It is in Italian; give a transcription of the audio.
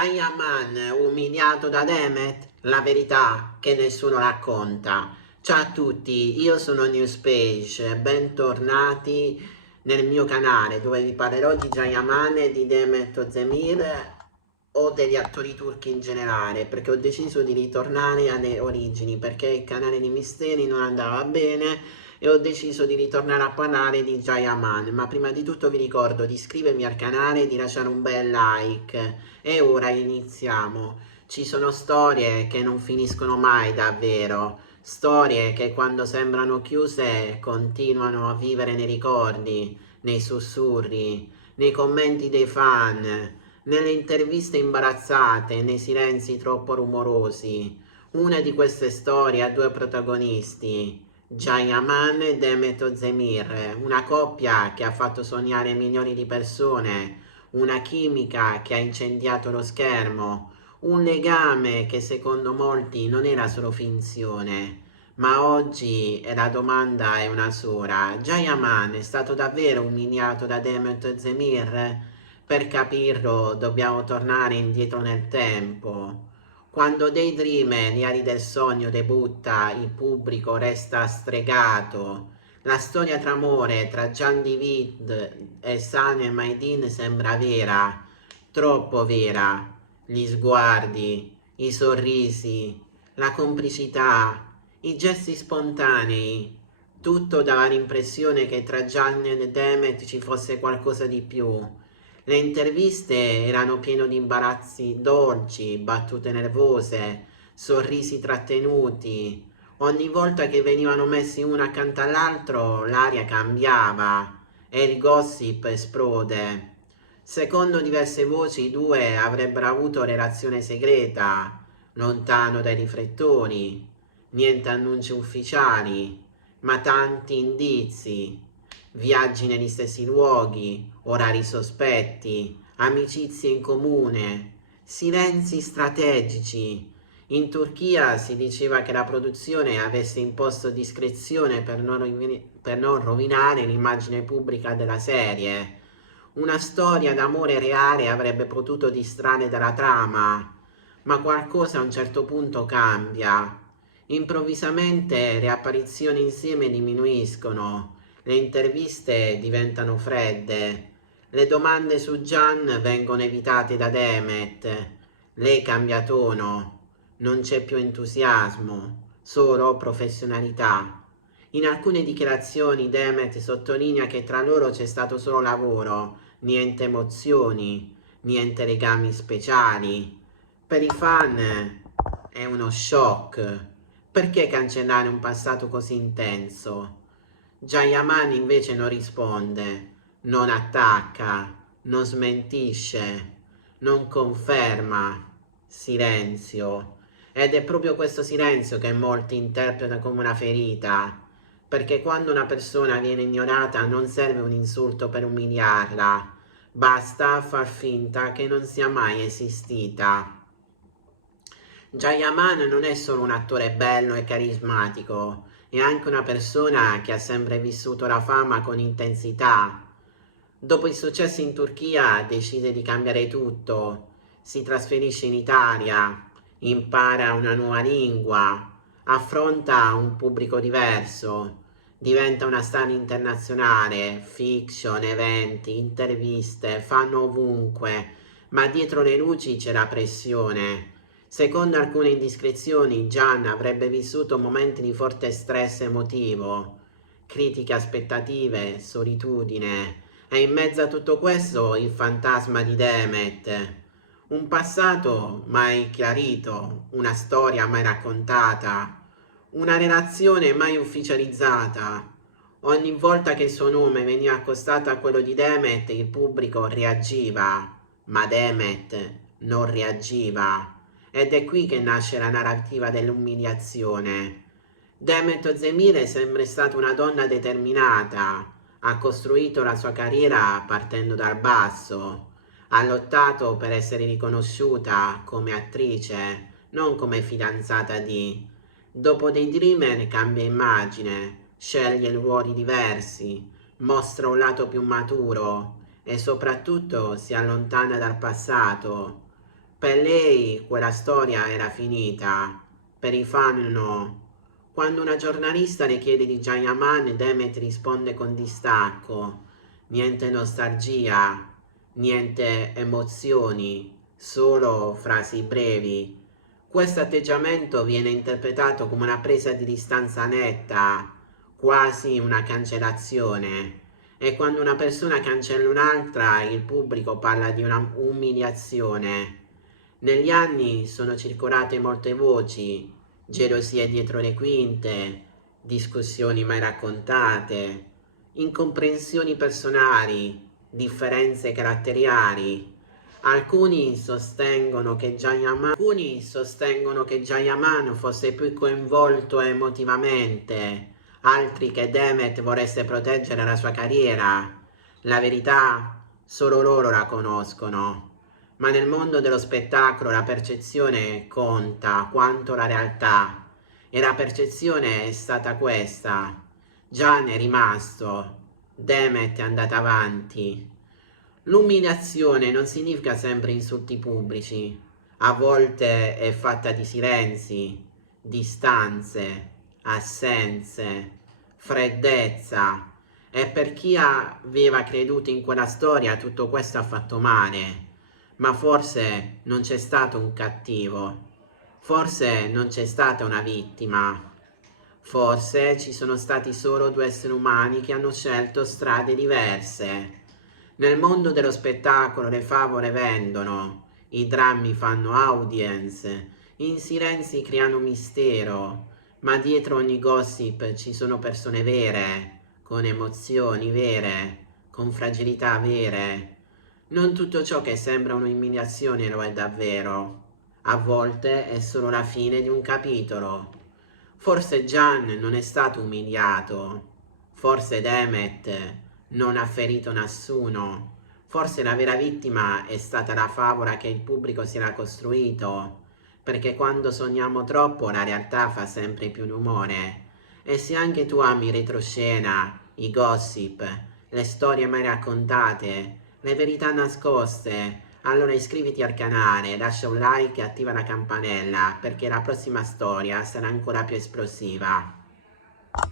Ayaman umiliato da Demet? La verità che nessuno racconta. Ciao a tutti, io sono Newspage, bentornati nel mio canale dove vi parlerò di Jayaman e di Demet Özdemir o degli attori turchi in generale, perché ho deciso di ritornare alle origini, perché il canale di misteri non andava bene e ho deciso di ritornare a parlare di Jayaman. Ma prima di tutto vi ricordo di iscrivervi al canale e di lasciare un bel like. E ora iniziamo. Ci sono storie che non finiscono mai davvero, storie che quando sembrano chiuse continuano a vivere nei ricordi, nei sussurri, nei commenti dei fan, nelle interviste imbarazzate, nei silenzi troppo rumorosi. Una di queste storie ha due protagonisti, Jayaman e Demet Özdemir, una coppia che ha fatto sognare milioni di persone, una chimica che ha incendiato lo schermo, un legame che secondo molti non era solo finzione. Ma oggi la domanda è una sola. Jayaman è stato davvero umiliato da Demet Özdemir? Per capirlo dobbiamo tornare indietro nel tempo. Quando Daydream, gli ali del sogno, debutta, il pubblico resta stregato. La storia d'amore tra Jan David e Sane Maidin sembra vera, troppo vera. Gli sguardi, i sorrisi, la complicità, i gesti spontanei, tutto dava l'impressione che tra Jan e Demet ci fosse qualcosa di più. Le interviste erano piene di imbarazzi dolci, battute nervose, sorrisi trattenuti. Ogni volta che venivano messi uno accanto all'altro, l'aria cambiava e il gossip esplode. Secondo diverse voci, i due avrebbero avuto relazione segreta, lontano dai riflettori. Niente annunci ufficiali, ma tanti indizi. Viaggi negli stessi luoghi, orari sospetti, amicizie in comune, silenzi strategici. In Turchia si diceva che la produzione avesse imposto discrezione per non rovinare l'immagine pubblica della serie. Una storia d'amore reale avrebbe potuto distrarre dalla trama, ma qualcosa a un certo punto cambia. Improvvisamente le apparizioni insieme diminuiscono, le interviste diventano fredde, le domande su Gian vengono evitate da Demet, lei cambia tono, non c'è più entusiasmo, solo professionalità. In alcune dichiarazioni Demet sottolinea che tra loro c'è stato solo lavoro, niente emozioni, niente legami speciali. Per i fan è uno shock. Perché cancellare un passato così intenso? Jayaman invece non risponde, non attacca, non smentisce, non conferma. Silenzio. Ed è proprio questo silenzio che molti interpretano come una ferita, perché quando una persona viene ignorata non serve un insulto per umiliarla, basta far finta che non sia mai esistita. Jayaman non è solo un attore bello e carismatico, è anche una persona che ha sempre vissuto la fama con intensità. Dopo il successo in Turchia decide di cambiare tutto, si trasferisce in Italia, impara una nuova lingua, affronta un pubblico diverso, diventa una star internazionale, fiction, eventi, interviste, fanno ovunque, ma dietro le luci c'è la pressione. Secondo alcune indiscrezioni, Gian avrebbe vissuto momenti di forte stress emotivo, critiche aspettative, solitudine, e in mezzo a tutto questo il fantasma di Demet. Un passato mai chiarito, una storia mai raccontata, una relazione mai ufficializzata. Ogni volta che il suo nome veniva accostato a quello di Demet, il pubblico reagiva, ma Demet non reagiva. Ed è qui che nasce la narrativa dell'umiliazione. Demet Özdemir è sempre stata una donna determinata, ha costruito la sua carriera partendo dal basso, ha lottato per essere riconosciuta come attrice, non come fidanzata di. Dopo Daydreamer cambia immagine, sceglie ruoli diversi, mostra un lato più maturo e soprattutto si allontana dal passato. Per lei quella storia era finita, per i fan no. Quando una giornalista le chiede di Jayaman, Demet risponde con distacco: niente nostalgia, niente emozioni, solo frasi brevi. Questo atteggiamento viene interpretato come una presa di distanza netta, quasi una cancellazione. E quando una persona cancella un'altra, il pubblico parla di una umiliazione. Negli anni sono circolate molte voci, gelosie dietro le quinte, discussioni mai raccontate, incomprensioni personali, differenze caratteriali. Alcuni sostengono che Jayaman fosse più coinvolto emotivamente, altri che Demet volesse proteggere la sua carriera. La verità solo loro la conoscono. Ma nel mondo dello spettacolo la percezione conta quanto la realtà, e la percezione è stata questa. Gian è rimasto, Demet è andata avanti. L'umiliazione non significa sempre insulti pubblici, a volte è fatta di silenzi, distanze, assenze, freddezza, e per chi aveva creduto in quella storia tutto questo ha fatto male. Ma forse non c'è stato un cattivo, forse non c'è stata una vittima, forse ci sono stati solo due esseri umani che hanno scelto strade diverse. Nel mondo dello spettacolo le favole vendono, i drammi fanno audience, i silenzi creano mistero, ma dietro ogni gossip ci sono persone vere, con emozioni vere, con fragilità vere. Non tutto ciò che sembra un'umiliazione lo è davvero. A volte è solo la fine di un capitolo. Forse Gian non è stato umiliato. Forse Demet non ha ferito nessuno. Forse la vera vittima è stata la favola che il pubblico si era costruito. Perché quando sogniamo troppo la realtà fa sempre più rumore. E se anche tu ami il retroscena, i gossip, le storie mai raccontate, le verità nascoste, allora iscriviti al canale, lascia un like e attiva la campanella perché la prossima storia sarà ancora più esplosiva.